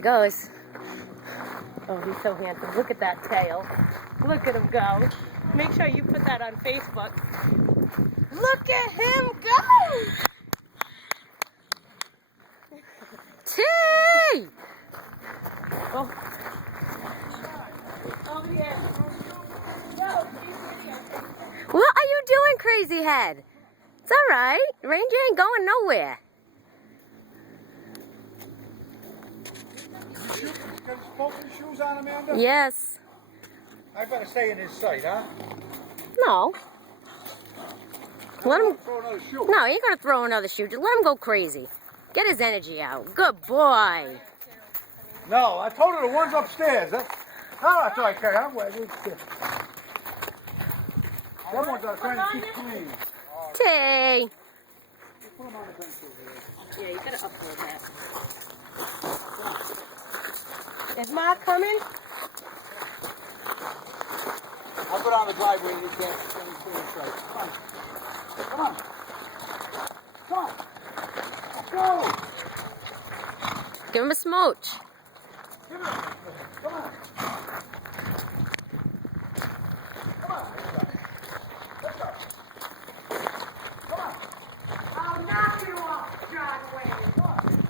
he goes. Oh, he's so handsome. Look at that tail. Look at him go. Make sure you put that on Facebook. Look at him go! T! Oh. What are you doing, crazy head? It's all right. Ranger ain't going nowhere. Yes. Not gonna stay in his sight, huh? No. Let him. No, he ain't gonna throw another shoe. Just let him go crazy. Get his energy out. Good boy. No, I told her the one's upstairs. Oh, that's all right, Kerry. I'm waiting. That one's trying to keep clean. Tay. Put him on the bench over there. Yeah, you gotta upload that. Is Ma coming? I'll go down the driveway and you can't stand straight. Come on. Come on. Come on. Let's go. Give him a smooch. Give it up. Come on. Come on. Let's go. Come on. I'll knock you off the driveway. Come on. Let's go.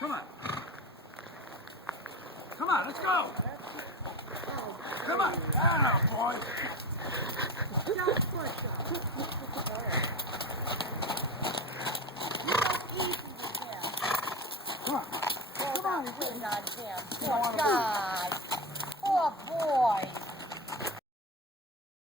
Come on. Come on, let's go. Come on. Ah, boy. Come on. Come on. God. Oh, boy.